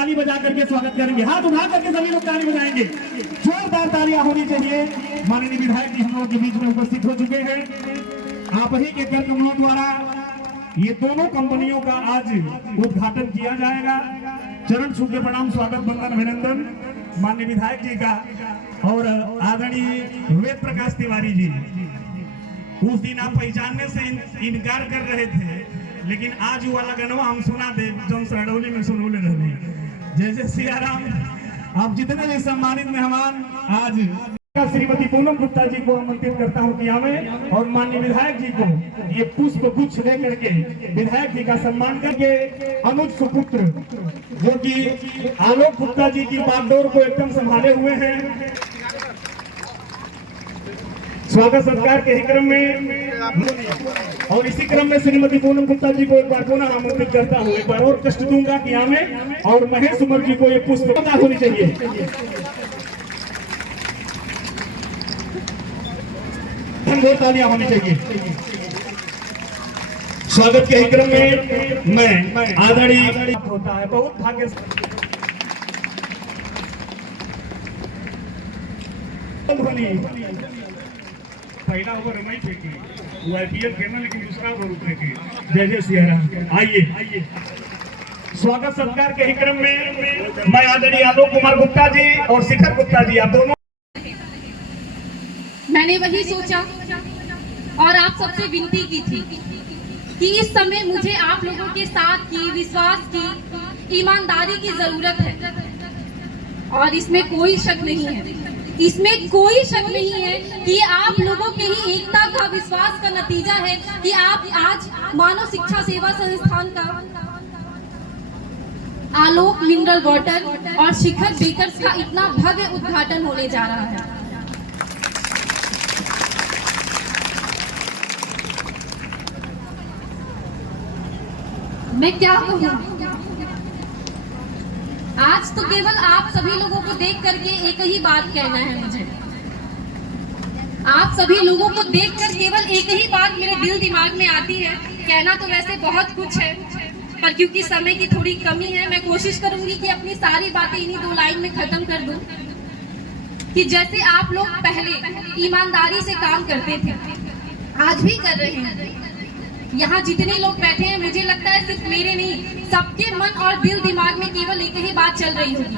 ताली बजा करके स्वागत करेंगे। हाथ उठा करके सभी लोग ताली बजाएंगे। जोरदार तालियां होनी चाहिए। माननीय विधायक जी हम लोगों के बीच में उपस्थित हो चुके हैं। आप ही के कर कमलों द्वारा ये दोनों कंपनियों का आज उद्घाटन किया जाएगा। चरण छू के प्रणाम, स्वागत, वंदन, अभिनंदन माननीय विधायक जी का। और आदरणीय वेद प्रकाश तिवारी जी, उस दिन आप पहचानने से इनकार कर रहे थे, लेकिन आज वो वाला गनवा हम सुना दे जो सरडौली में सुनौले रहे। जय जय सिया राम। आप जितने भी सम्मानित मेहमान आज श्रीमती पूनम गुप्ता जी को आमंत्रित करता हूं कि आवे और माननीय विधायक जी को ये पुष्प गुच्छ दे करके विधायक जी का सम्मान करके अनुज सुपुत्र जो कि आलोक गुप्ता जी की बागडोर को एकदम संभाले हुए हैं, स्वागत सत्कार के ही क्रम में और इसी क्रम में श्रीमती पूनम गुप्ता जी को एक बार पुनः आमंत्रित करता हूँ। एक बार और कष्ट दूंगा कि आवे और महेश उमर जी को ये पुष्प होनी चाहिए, तालियां होनी चाहिए। स्वागत के क्रम में मैं आदरणीय होता है बहुत भाग्य पहला ओवर रमाई फेंकी, वो IPL खेलना, लेकिन दूसरा ओवर फेंकी। जय जय सिया राम। आइए स्वागत सत्कार के क्रम में मैं आदरणीय आलोक कुमार गुप्ता जी और शिखर गुप्ता जी, आप दोनों। मैंने वही सोचा और आप सबसे विनती की थी कि इस समय मुझे आप लोगों के साथ की, विश्वास की, ईमानदारी की जरूरत है। और इसमें कोई शक नहीं है, इसमें कोई शक नहीं है कि आप लोगों के ही एकता का, विश्वास का नतीजा है कि आप आज मानव शिक्षा सेवा संस्थान का आलोक मिनरल वाटर और शिखर बेकर्स का इतना भव्य उद्घाटन होने जा रहा है। मैं क्या कहूँ, आज तो केवल आप सभी लोगों को देख करके एक ही बात कहना है मुझे। आप सभी लोगों को देखकर केवल एक ही बात मेरे दिल दिमाग में आती है। कहना तो वैसे बहुत कुछ है, पर क्योंकि समय की थोड़ी कमी है, मैं कोशिश करूंगी कि अपनी सारी बातें इन्हीं 2 लाइन में खत्म कर दूं। कि जैसे आप लोग पहले ईमानदारी से काम करते थे, आज भी कर रहे हैं। यहाँ जितने लोग बैठे हैं, मुझे लगता है सिर्फ मेरे नहीं, सबके मन और दिल दिमाग में केवल एक ही बात चल रही होगी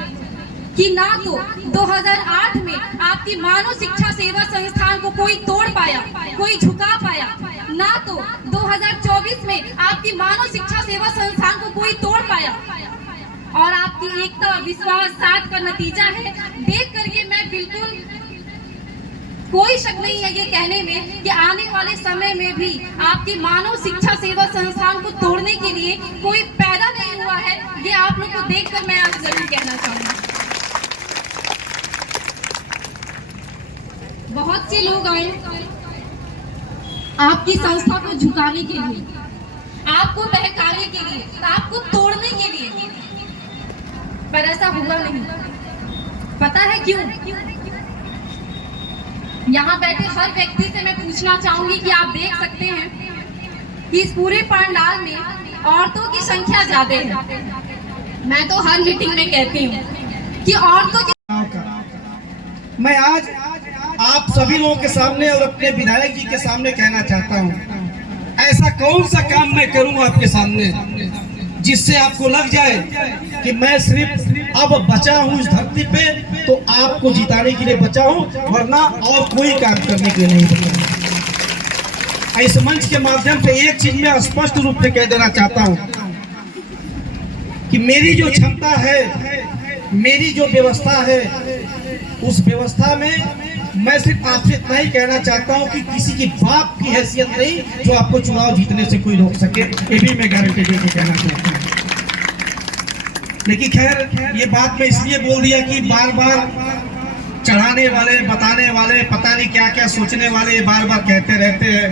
कि ना तो 2008 में आपकी मानव शिक्षा सेवा संस्थान को कोई तोड़ पाया, कोई झुका पाया, ना तो 2024 में आपकी मानव शिक्षा सेवा संस्थान को कोई तोड़ पाया। और आपकी एकता, विश्वास, साथ का नतीजा है। देख करके मैं बिल्कुल, कोई शक नहीं है ये कहने में कि आने वाले समय में भी आपकी मानव शिक्षा सेवा संस्थान को तोड़ने के लिए कोई पैदा नहीं हुआ है। ये आप लोग को देखकर मैं आज जरूर कहना चाहूंगी। बहुत से लोग आए आपकी संस्था को झुकाने के लिए, आपको बहकाने के लिए, आपको तोड़ने के लिए, पर ऐसा हुआ नहीं। पता है क्यों? यहाँ बैठे हर व्यक्ति से मैं पूछना चाहूंगी कि आप देख सकते हैं कि इस पूरे पंडाल में औरतों की संख्या ज्यादा है। मैं तो हर मीटिंग में कहती हूँ कि औरतों की। मैं आज आप सभी लोगों के सामने और अपने विधायक जी के सामने कहना चाहता हूँ, ऐसा कौन सा काम मैं करूँ आपके सामने जिससे आपको लग जाए कि मैं सिर्फ अब बचा हूँ इस धरती पे तो आपको जिताने के लिए बचा हूँ, वरना और कोई काम करने के लिए नहीं बचा। इस मंच के माध्यम से एक चीज मैं स्पष्ट रूप से कह देना चाहता हूँ कि मेरी जो क्षमता है, मेरी जो व्यवस्था है, उस व्यवस्था में मैं सिर्फ आपसे इतना ही कहना चाहता हूँ कि किसी की बाप की हैसियत नहीं जो आपको चुनाव जीतने से कोई रोक सके। ये भी मैं गारंटी देकर कहना चाहता हूँ। लेकिन खैर, ये बात मैं इसलिए बोल दिया कि बार बार चढ़ाने वाले, बताने वाले, पता नहीं क्या क्या सोचने वाले बार बार कहते रहते हैं।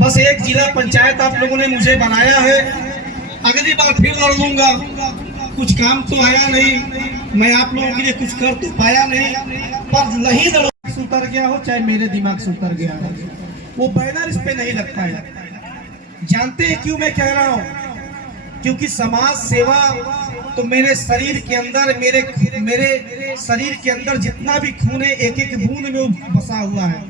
बस एक जिला पंचायत आप लोगों ने मुझे बनाया है, अगली बार फिर लड़ लूंगा। कुछ काम तो आया नहीं, मैं आप लोगों के लिए कुछ कर तो पाया नहीं, पर नहीं लड़ो से उतर गया हो, चाहे मेरे दिमाग से उतर गया हो, वो बैनर इस पे नहीं लगता है। जानते हैं क्यों मैं कह रहा हूँ? क्योंकि समाज सेवा तो मेरे शरीर के अंदर मेरे शरीर के अंदर जितना भी खून है एक एक बूंद में वो बसा हुआ है।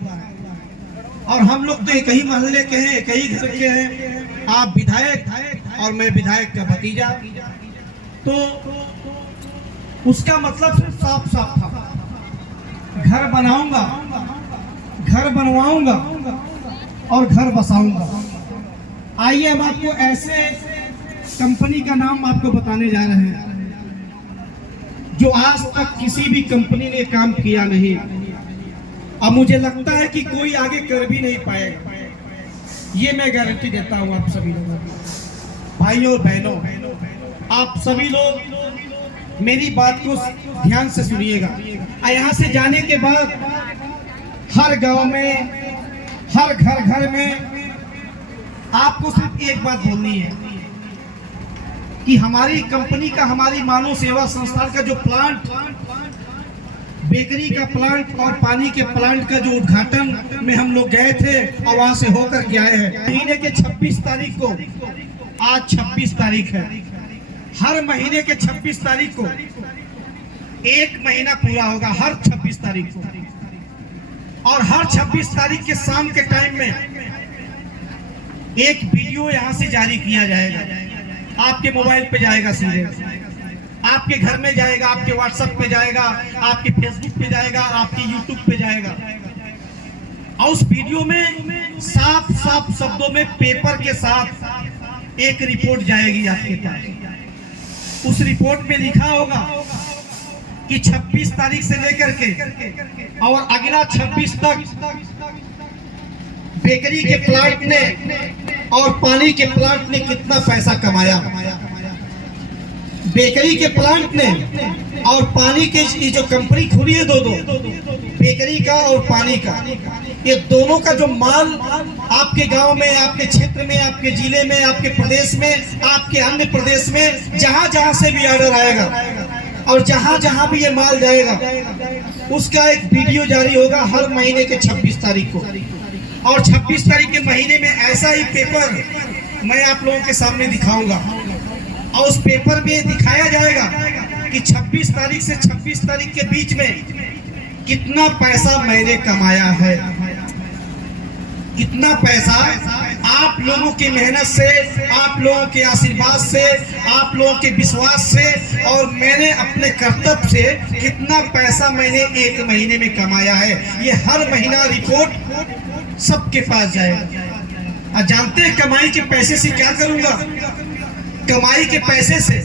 और हम लोग तो एक ही मोहल्ले के हैं, एक ही घर के हैं। आप विधायक और मैं विधायक का भतीजा, तो उसका मतलब सिर्फ साफ साफ था, घर बनाऊंगा, घर बनवाऊंगा और घर बसाऊंगा। आइए हम आपको ऐसे कंपनी का नाम आपको बताने जा रहे हैं जो आज तक किसी भी कंपनी ने काम किया नहीं। अब मुझे लगता है कि कोई आगे कर भी नहीं पाएगा, ये मैं गारंटी देता हूं आप सभी लोगों को। भाइयों और बहनों, आप सभी लोग मेरी बात को ध्यान से सुनिएगा। यहाँ से जाने के बाद हर गांव में, हर घर में आपको सिर्फ एक बात बोलनी है कि हमारी कंपनी का, हमारी मानव सेवा संस्थान का जो प्लांट, बेकरी का प्लांट और पानी के प्लांट का जो उद्घाटन में हम लोग गए थे और वहां से होकर के आए हैं, महीने के 26 तारीख को, आज 26 तारीख है, हर महीने के 26 तारीख को एक महीना पूरा होगा, हर 26 तारीख को। और हर 26 तारीख के शाम के टाइम में एक वीडियो यहां से जारी किया जाएगा, आपके मोबाइल पे जाएगा, सीधे आपके घर में जाएगा, आपके व्हाट्सएप पे जाएगा, आपके फेसबुक पे जाएगा, आपके यूट्यूब पे जाएगा। और उस वीडियो में साफ साफ शब्दों में पेपर के साथ एक रिपोर्ट जाएगी आपके पास। उस रिपोर्ट में लिखा होगा कि 26 तारीख से लेकर के और अगला 26 तक बेकरी के प्लांट ने और पानी के प्लांट ने कितना पैसा कमाया। बेकरी के प्लांट ने और पानी के जो कंपनी खुली है, दो बेकरी का और पानी का, ये दोनों का जो माल आपके गांव में, आपके क्षेत्र में, आपके जिले में, आपके प्रदेश में, आपके अन्य प्रदेश में, जहां से भी ऑर्डर आएगा और जहां भी ये माल जाएगा, उसका एक वीडियो जारी होगा हर महीने के 26 तारीख को। और 26 तारीख के महीने में ऐसा ही पेपर मैं आप लोगों के सामने दिखाऊंगा और उस पेपर में दिखाया जाएगा कि 26 तारीख से 26 तारीख के बीच में कितना पैसा मैंने कमाया है, कितना पैसा आप लोगों की मेहनत से, आप लोगों के आशीर्वाद से, आप लोगों के विश्वास से और मैंने अपने कर्तव्य से कितना पैसा मैंने एक महीने में कमाया है। ये हर महीना रिपोर्ट सबके पास जाएगा। और जानते हैं कमाई के पैसे से क्या करूंगा? कमाई के पैसे से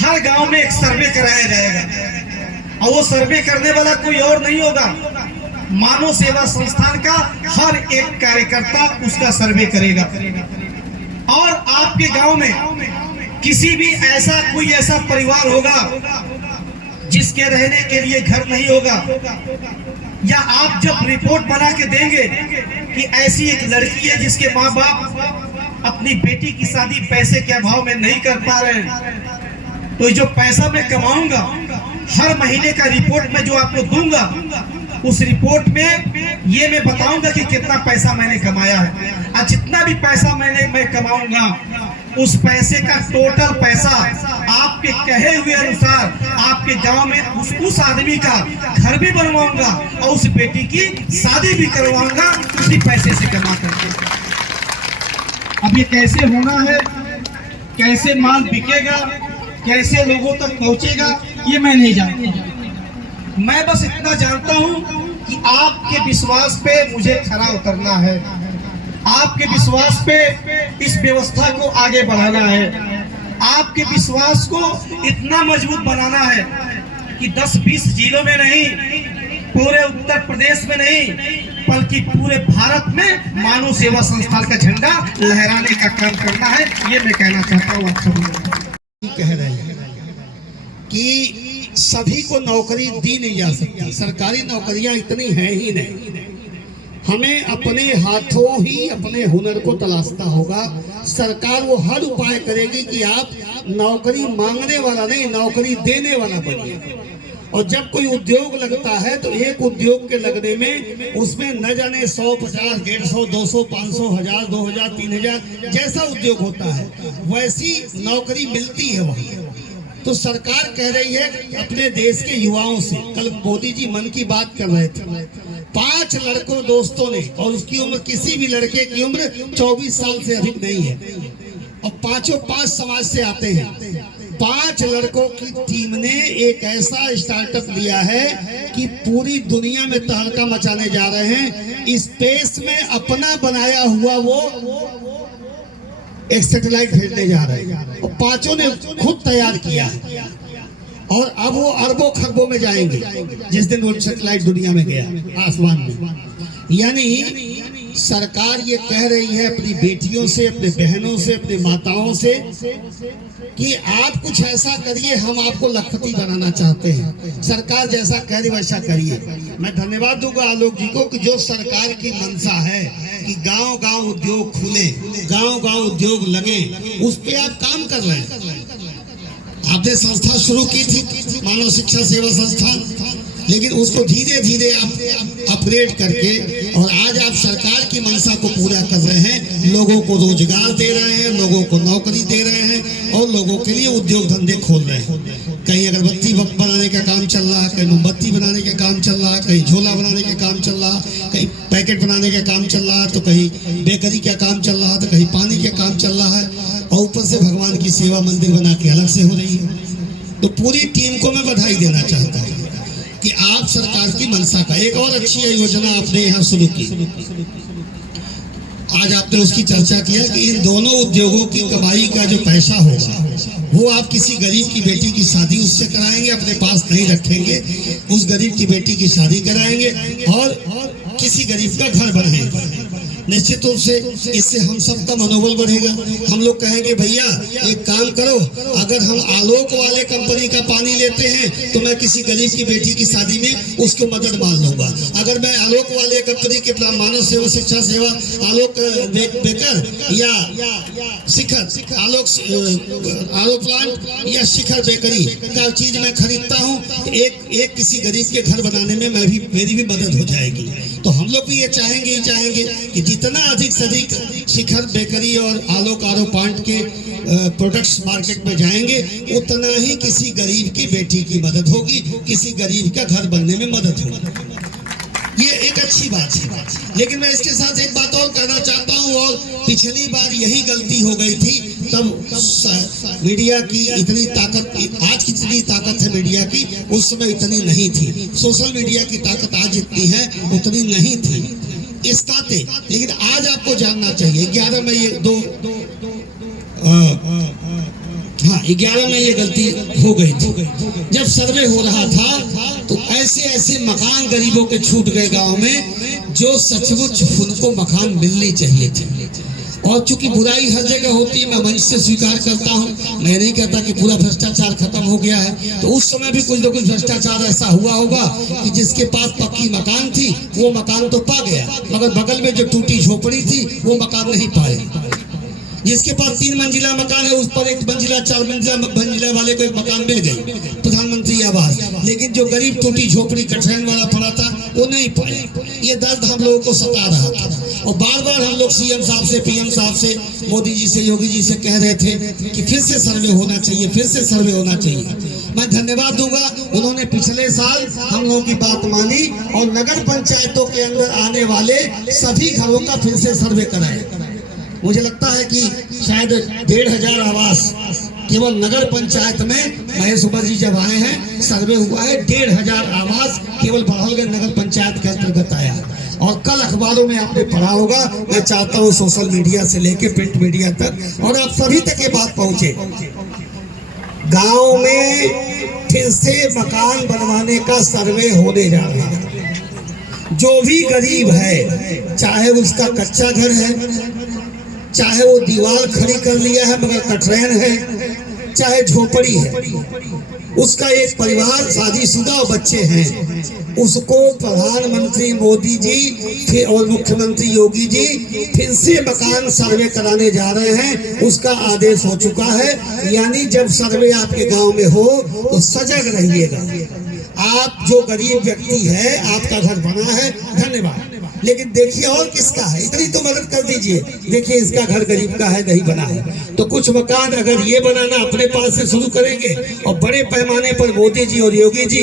हर गांव में एक सर्वे कराया जाएगा और वो सर्वे करने वाला कोई और नहीं होगा, मानव सेवा संस्थान का हर एक कार्यकर्ता उसका सर्वे करेगा। और आपके गांव में किसी भी ऐसा कोई ऐसा परिवार होगा जिसके रहने के लिए घर नहीं होगा, या आप जब रिपोर्ट बना के देंगे कि ऐसी एक लड़की है जिसके माँ बाप अपनी बेटी की शादी पैसे के अभाव में नहीं कर पा रहे हैं, तो जो पैसा मैं कमाऊंगा हर महीने का रिपोर्ट में जो आपको दूंगा, उस रिपोर्ट में ये मैं बताऊंगा कि कितना पैसा मैंने कमाया है। और जितना भी पैसा मैं कमाऊंगा, उस पैसे का टोटल पैसा आपके कहे हुए अनुसार आपके गांव में उस आदमी का घर भी बनवाऊंगा और उस बेटी की शादी भी करवाऊंगा उसी पैसे से कमा करके। अब ये कैसे होना है, कैसे माल बिकेगा, कैसे लोगों तक पहुंचेगा, ये मैं नहीं जानता। मैं बस इतना जानता हूं कि आपके विश्वास पे मुझे खरा उतरना है, आपके विश्वास पे इस व्यवस्था को आगे बढ़ाना है, आपके विश्वास को इतना मजबूत बनाना है कि 10-20 जिलों में नहीं, पूरे उत्तर प्रदेश में नहीं, बल्कि पूरे भारत में मानव सेवा संस्थान का झंडा लहराने का काम करना है। ये मैं कहना चाहता हूँ। आप सभी कह रहे हैं कि सभी को नौकरी दी नहीं जा सकती, सरकारी नौकरियां इतनी हैं ही नहीं। हमें अपने हाथों ही अपने हुनर को तलाशना होगा। सरकार वो हर उपाय करेगी कि आप नौकरी मांगने वाला नहीं, नौकरी देने वाला बनिए। और जब कोई उद्योग लगता है तो एक उद्योग के लगने में उसमें न जाने 100, 50, 150, 200, 500, 1000, 2000, 3000 जैसा उद्योग होता है वैसी नौकरी मिलती है वहाँ। तो सरकार कह रही है अपने देश के युवाओं से, कल मोदी जी मन की बात कर रहे थे, 5 लड़कों दोस्तों ने, और उसकी उम्र किसी भी लड़के की उम्र 24 साल से अधिक नहीं है, और पांचों 5 समाज से आते हैं। 5 लड़कों की टीम ने एक ऐसा स्टार्टअप लिया है कि पूरी दुनिया में तहलका मचाने जा रहे हैं। स्पेस में अपना बनाया हुआ वो एक सैटेलाइट भेजने जा रहे हैं, और 5 ने खुद तैयार किया है, और अब वो अरबों खरबों में जाएंगे जिस दिन वो सैटेलाइट दुनिया में गया आसमान में। यानी सरकार ये कह रही है अपनी बेटियों से, अपने बहनों से, अपनी माताओं से कि आप कुछ ऐसा करिए, हम आपको लखपति बनाना चाहते हैं। सरकार जैसा कह रही वैसा करिए। मैं धन्यवाद दूंगा आलोक जी को कि जो सरकार की मंशा है कि गांव गांव उद्योग खुले, गांव गांव उद्योग लगे, उस पे आप काम कर रहे हैं। आपने संस्था शुरू की थी मानव शिक्षा सेवा संस्थान, लेकिन उसको धीरे धीरे आप अपग्रेड करके, और आज आप सरकार की मंशा को पूरा कर रहे हैं। लोगों को रोजगार दे रहे हैं, लोगों को नौकरी दे रहे हैं, और लोगों के लिए उद्योग धंधे खोल रहे हैं। कहीं अगरबत्ती बनाने का काम चल रहा है, कहीं मोमबत्ती बनाने का काम चल रहा है, कहीं झोला बनाने का काम चल रहा है, कहीं पैकेट बनाने का काम चल रहा है, तो कहीं बेकरी का काम चल रहा है, तो कहीं पानी का काम चल रहा है, और ऊपर से भगवान की सेवा मंदिर बना के अलग से हो रही है। तो पूरी टीम को मैं बधाई देना चाहता हूँ कि आप सरकार की मंशा का एक और अच्छी योजना आपने यहाँ शुरू की। आज आपने उसकी चर्चा किया कि इन दोनों उद्योगों की कमाई का जो पैसा होगा वो आप किसी गरीब की बेटी की शादी उससे कराएंगे, अपने पास नहीं रखेंगे, उस गरीब की बेटी की शादी कराएंगे, और किसी गरीब का घर बनाएंगे। निश्चित रूप से इससे हम सबका मनोबल बढ़ेगा। हम लोग कहेंगे भैया एक काम करो, अगर हम आलोक वाले कंपनी का पानी लेते हैं तो मैं किसी गरीब की बेटी की शादी में उसको मदद मान लूंगा। अगर मैं आलोक वाले कंपनी के मानव सेवा शिक्षा सेवा आलोक बेकर या शिखर आलोक प्लांट या शिखर बेकरी का चीज मैं खरीदता हूँ, एक किसी गरीब के घर बनाने में मेरी भी मदद हो जाएगी। तो हम लोग भी ये चाहेंगे कि जितना अधिक से अधिक शिखर बेकरी और आलोक प्लांट के प्रोडक्ट्स मार्केट में जाएंगे, उतना ही किसी गरीब की बेटी की मदद होगी, किसी गरीब का घर बनने में मदद होगी। ये एक अच्छी बात है। लेकिन मैं इसके साथ एक बात और कहना चाहता हूँ, और पिछली बार यही गलती हो गई थी, तब मीडिया की इतनी ताकत, आज की जितनी ताकत है मीडिया की उस समय इतनी नहीं थी। सोशल मीडिया की ताकत आज जितनी है उतनी नहीं थी इस नाते। लेकिन आज आपको जानना चाहिए 11 में ये 11 में ये गलती हो गई थी। जब सर्वे हो रहा था तो ऐसे मकान गरीबों के छूट गए गांव में, जो सचमुच उनको मकान मिलनी चाहिए थे। और चूंकि बुराई हर जगह होती है, मैं मंच से स्वीकार करता हूं, मैं नहीं कहता कि पूरा भ्रष्टाचार खत्म हो गया है। तो उस समय भी कुछ ना कुछ भ्रष्टाचार ऐसा हुआ होगा कि जिसके पास पक्की मकान थी वो मकान तो पा गया, मगर बगल में जो टूटी झोपड़ी थी वो मकान नहीं पाए। जिसके पास 3 मंजिला मकान है उस पर 1 मंजिला 4 मंजिला वाले को एक मकान मिल गई, प्रधानमंत्री आवास। लेकिन जो गरीब टूटी झोपड़ी कठरैन वाला पड़ा था वो नहीं पाए। ये दर्द हम लोगों को सता रहा था, और बार बार हम लोग सीएम साहब से, पीएम साहब से, मोदी जी से, योगी जी से कह रहे थे कि फिर से सर्वे होना चाहिए, फिर से सर्वे होना चाहिए। मैं धन्यवाद दूंगा, उन्होंने पिछले साल हम लोगों की बात मानी और नगर पंचायतों के अंदर आने वाले सभी घरों का फिर से सर्वे कराए। मुझे लगता है कि शायद 1500 आवास केवल नगर पंचायत में, महेश उबर जी जब आए हैं सर्वे हुआ है, 1500 आवास केवल बड़हलगंज नगर पंचायत के अंतर्गत आया। और कल अखबारों में आपने पढ़ा होगा, मैं चाहता हूँ सोशल मीडिया से लेके प्रिंट मीडिया तक और आप सभी तक ये बात पहुंचे, गांव में फिर से मकान बनवाने का सर्वे होने जा रहा है। जो भी गरीब है, चाहे उसका कच्चा घर है, चाहे वो दीवार खड़ी कर लिया है मगर कटरैन है, चाहे झोपड़ी है, उसका एक परिवार शादीशुदा और बच्चे हैं, उसको प्रधानमंत्री मोदी जी और मुख्यमंत्री योगी जी फिर से मकान सर्वे कराने जा रहे हैं। उसका आदेश हो चुका है। यानी जब सर्वे आपके गांव में हो तो सजग रहिएगा। आप जो गरीब व्यक्ति है, आपका घर बना है, धन्यवाद। लेकिन देखिए और किसका है, इतनी तो मदद कर दीजिए। देखिए इसका घर गरीब का है, नहीं बना है, तो कुछ मकान अगर ये बनाना अपने पास से शुरू करेंगे और बड़े पैमाने पर मोदी जी और योगी जी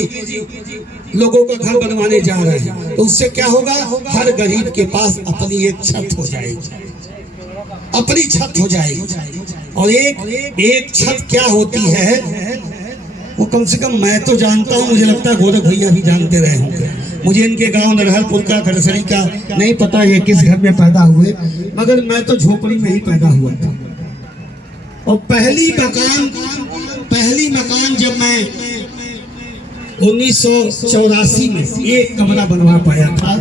लोगों का घर बनवाने जा रहे हैं, तो उससे क्या होगा, हर गरीब के पास अपनी एक छत हो जाएगी, अपनी छत हो जाएगी। और एक छत क्या होती है वो कम से कम मैं तो जानता हूँ, मुझे लगता है गोरख भैया भी जानते रहे होंगे। मुझे इनके गांव नरहरपुर का गड़सरी का नहीं पता ये किस घर में पैदा हुए, मगर मैं तो झोपड़ी में ही पैदा हुआ था। और पहली मकान जब मैं 1984 में एक कमरा बनवा पाया था,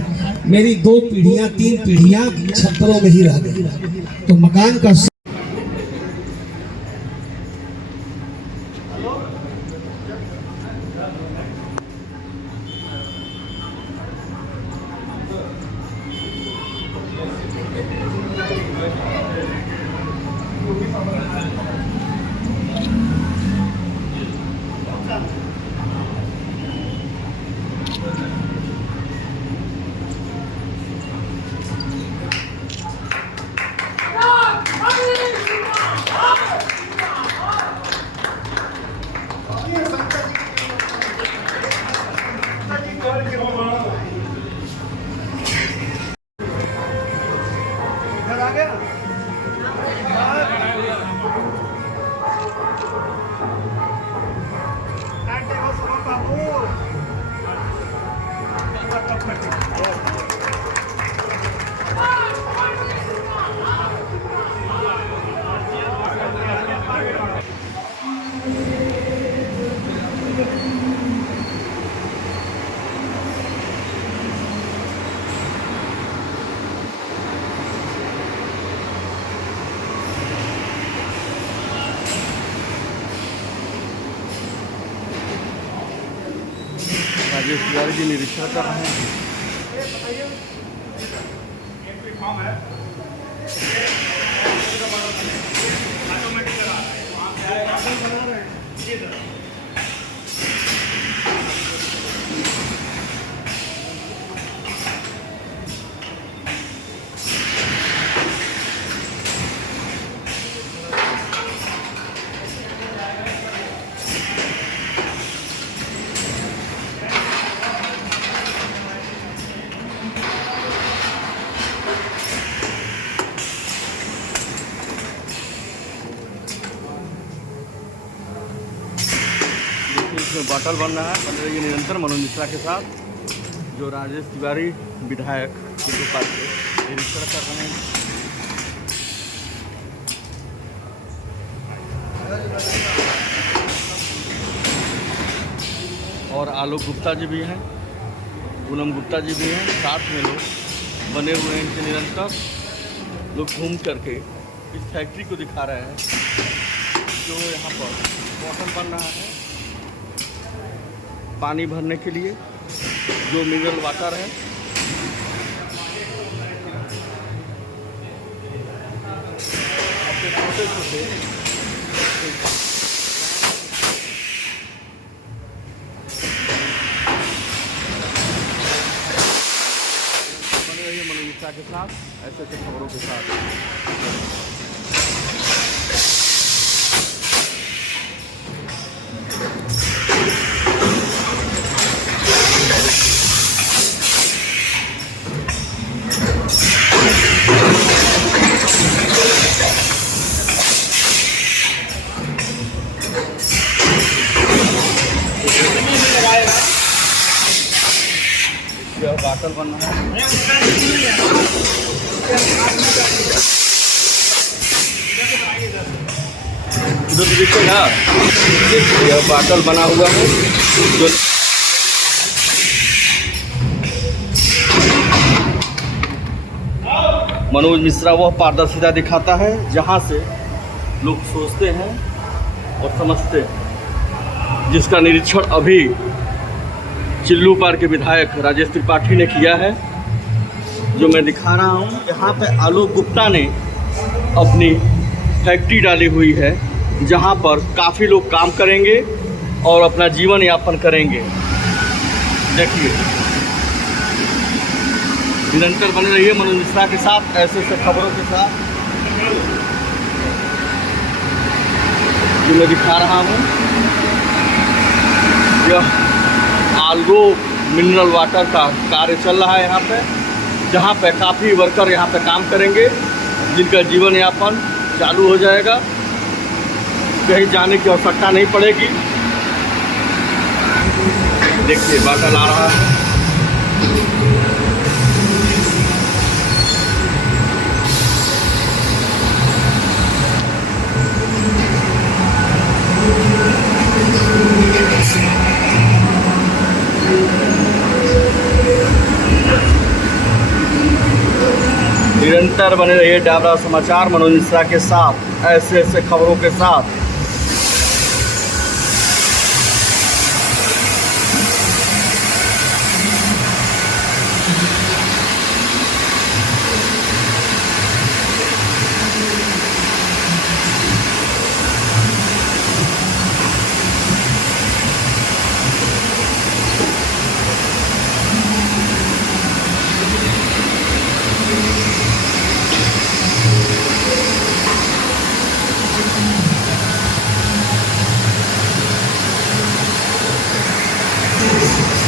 मेरी 2 पीढ़ियां 3 पीढ़ियां छप्परों में ही रह गई। तो मकान का राजेश तिवारी जी निरीक्षण कर रहे हैं। इसमें बॉटल बन रहा है, बन रही है निरंतर मनोज मिश्रा के साथ, जो राजेश तिवारी विधायक चिल्लू पार्क के निरीक्षण कर रहे हैं। और आलोक गुप्ता जी भी हैं, पूनम गुप्ता जी भी हैं, साथ में लोग बने हुए हैं इनके निरंतर। लोग घूम करके इस फैक्ट्री को दिखा रहे हैं जो यहाँ पर बॉटल बन रहा है पानी भरने के लिए, जो मिनरल वाटर है। छोटे छोटे बने रहिए मनोज मिश्रा के साथ, ऐसे ऐसे खबरों के साथ। बाटल बन रहा है, दूध दिखेगा। यह बाटल बना हुआ है जो मनोज मिश्रा वह पारदर्शिता दिखाता है जहां से लोग सोचते हैं और समझते हैं, जिसका निरीक्षण अभी चिल्लू पार्क के विधायक राजेश त्रिपाठी ने किया है, जो मैं दिखा रहा हूँ। यहाँ पे आलोक गुप्ता ने अपनी फैक्ट्री डाली हुई है, जहाँ पर काफ़ी लोग काम करेंगे और अपना जीवन यापन करेंगे। देखिए निरंतर बने रहिए मनोज मिश्रा के साथ ऐसे ऐसे खबरों के साथ जो मैं दिखा रहा हूँ। यह आल्गो मिनरल वाटर का कार्य चल रहा है यहाँ पे, जहाँ पे काफ़ी वर्कर यहाँ पे काम करेंगे, जिनका जीवन यापन चालू हो जाएगा, कहीं जाने की आवश्यकता नहीं पड़ेगी। देखिए बाटल आ रहा है। निरंतर बने रहिए डाबरा समाचार मनोज मिश्रा के साथ ऐसे ऐसे खबरों के साथ।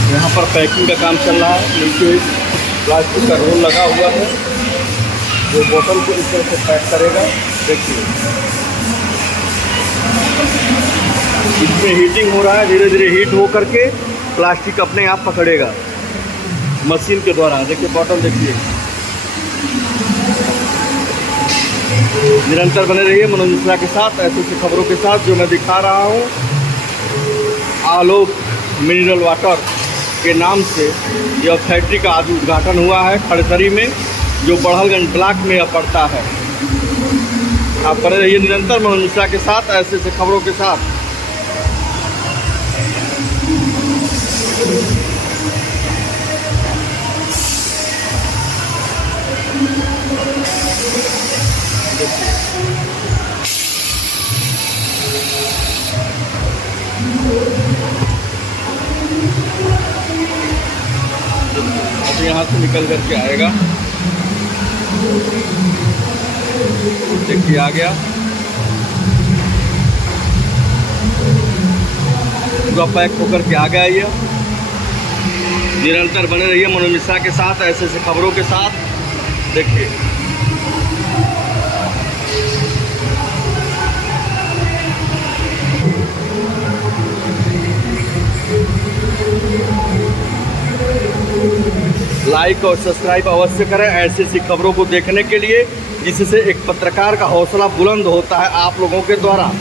यहाँ पर पैकिंग का काम चल रहा है। नीचे प्लास्टिक का रोल लगा हुआ है जो बोतल को इस तरह से पैक करेगा। देखिए इसमें हीटिंग हो रहा है, धीरे धीरे हीट हो करके प्लास्टिक अपने आप पकड़ेगा मशीन के द्वारा। देखिए बोतल देखिए। निरंतर बने रहिए मनोज मिश्रा के साथ ऐसे ऐसे खबरों के साथ जो मैं दिखा रहा हूँ। आलोक मिनरल वाटर के नाम से यह फैक्ट्री का आज उद्घाटन हुआ है खड़सरी में, जो बड़हलगंज ब्लॉक में पड़ता है। आप बने रहिए निरंतर मनोज मिश्रा के साथ ऐसे ऐसे खबरों के साथ। अब यहाँ से निकल करके आएगा। देखिए आ गया, पूरा पैक होकर के आ गया। ये निरंतर बने रहिए मनोज मिश्रा के साथ ऐसे ऐसे खबरों के साथ। देखिए लाइक और सब्सक्राइब अवश्य करें ऐसी ऐसी खबरों को देखने के लिए, जिससे एक पत्रकार का हौसला बुलंद होता है आप लोगों के द्वारा।